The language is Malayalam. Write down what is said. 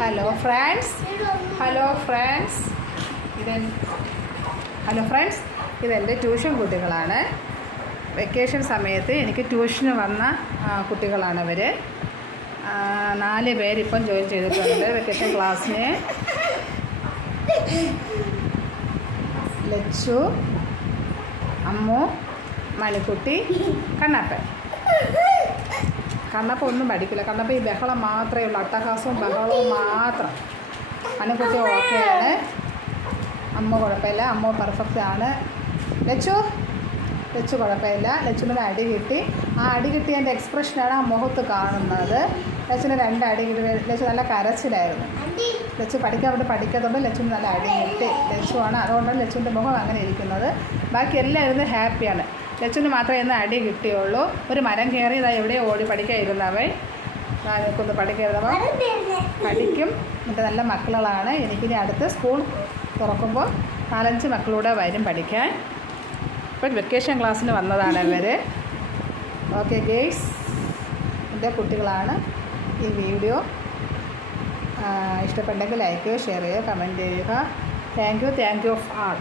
ഹലോ ഫ്രണ്ട്സ് ഇതെൻ്റെ ട്യൂഷൻ കുട്ടികളാണ്. വെക്കേഷൻ സമയത്ത് എനിക്ക് ട്യൂഷന് വന്ന കുട്ടികളാണ് അവർ. 4 പേരിപ്പം ജോയിൻ ചെയ്തിട്ടുണ്ട് വെക്കേഷൻ ക്ലാസ്സിന്. ലച്ചു, അമ്മു, മണിക്കുട്ടി, കണ്ണപ്പൻ. കണ്ണപ്പ ഒന്നും പഠിക്കില്ല. കണ്ണപ്പ ഈ ബഹളം മാത്രമേ ഉള്ളൂ, അട്ടഹാസവും ബഹളവും മാത്രം. മണിക്കുട്ടി ഓക്കെയാണ്, അമ്മ കുഴപ്പമില്ല, അമ്മ പെർഫെക്റ്റ് ആണ്. ലച്ചു കുഴപ്പമില്ല. ലച്ചുവിന് അടി കിട്ടി. ആ അടി കിട്ടിയതിൻ്റെ എക്സ്പ്രഷനാണ് ആ മുഖത്ത് കാണുന്നത്. ലച്ചുവിന് 2 അടി കിട്ടി. ലച്ചു നല്ല കരച്ചിലായിരുന്നു. ലച്ചു പഠിക്കാത്തതുകൊണ്ട് ലച്ചുവിന് നല്ല അടി കിട്ടി. ലച്ചുവാണ്, അതുകൊണ്ടാണ് ലച്ചുവിൻ്റെ മുഖം അങ്ങനെ ഇരിക്കുന്നത്. ബാക്കി എല്ലാവരും ഹാപ്പിയാണ്. ലച്ചുവിന് മാത്രമേ ഇന്ന് അടി കിട്ടിയുള്ളൂ. ഒരു മരം കയറിയതായി എവിടെയോ ഓടി പഠിക്കാതിരുന്നവൻ. ഞാനൊക്കെ പഠിക്കരുതവൻ പഠിക്കും. എന്നിട്ട് നല്ല മക്കളാണ്. എനിക്കിനി അടുത്ത് സ്കൂൾ തുറക്കുമ്പോൾ 4-5 മക്കളൂടെ വരും പഠിക്കാൻ. ഇപ്പം വെക്കേഷൻ ക്ലാസ്സിന് വന്നതാണ് ഇവർ. ഓക്കെ ഗേയ്സ്, എൻ്റെ കുട്ടികളാണ്. ഈ വീഡിയോ ഇഷ്ടപ്പെട്ടെങ്കിൽ ലൈക്ക് ചെയ്യുക, ഷെയർ ചെയ്യുക, കമൻറ്റ് ചെയ്യുക. Thank you of all.